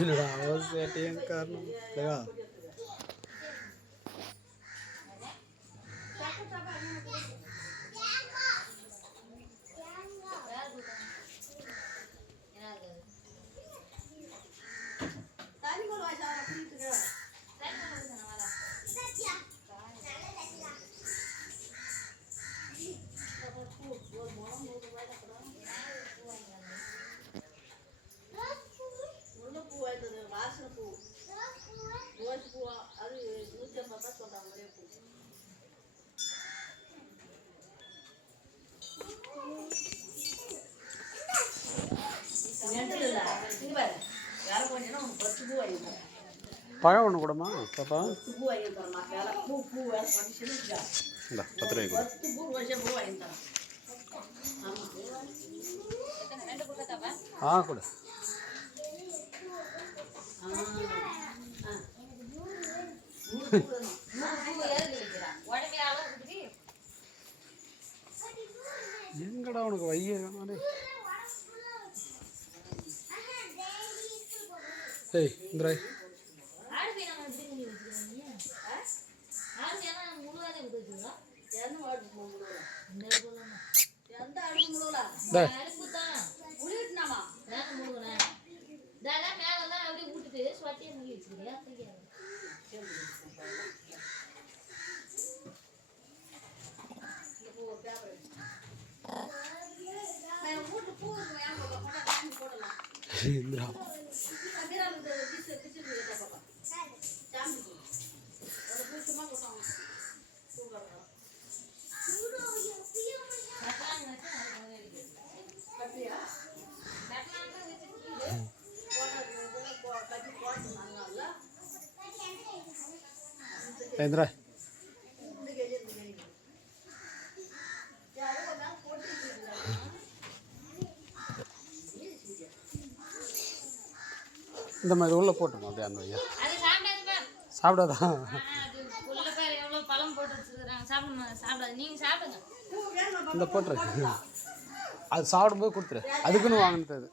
என்னடா அவசியம் காரணம் இல்லையா? பழம் ஒன்று கூடமா பாப்பா? இந்த 10 ரூபாய் கூட. எங்கடா உனக்கு வைய ஏய் இந்திராய் இந்திரா இந்திரா இந்த மாதிரி உள்ள போட்டுமா அப்படியே அந்த ஐயா சாப்பிடாதான் இந்த போட்டுரு அது சாப்பிடும்போது கொடுத்துரு அதுக்குன்னு வாங்கினது அது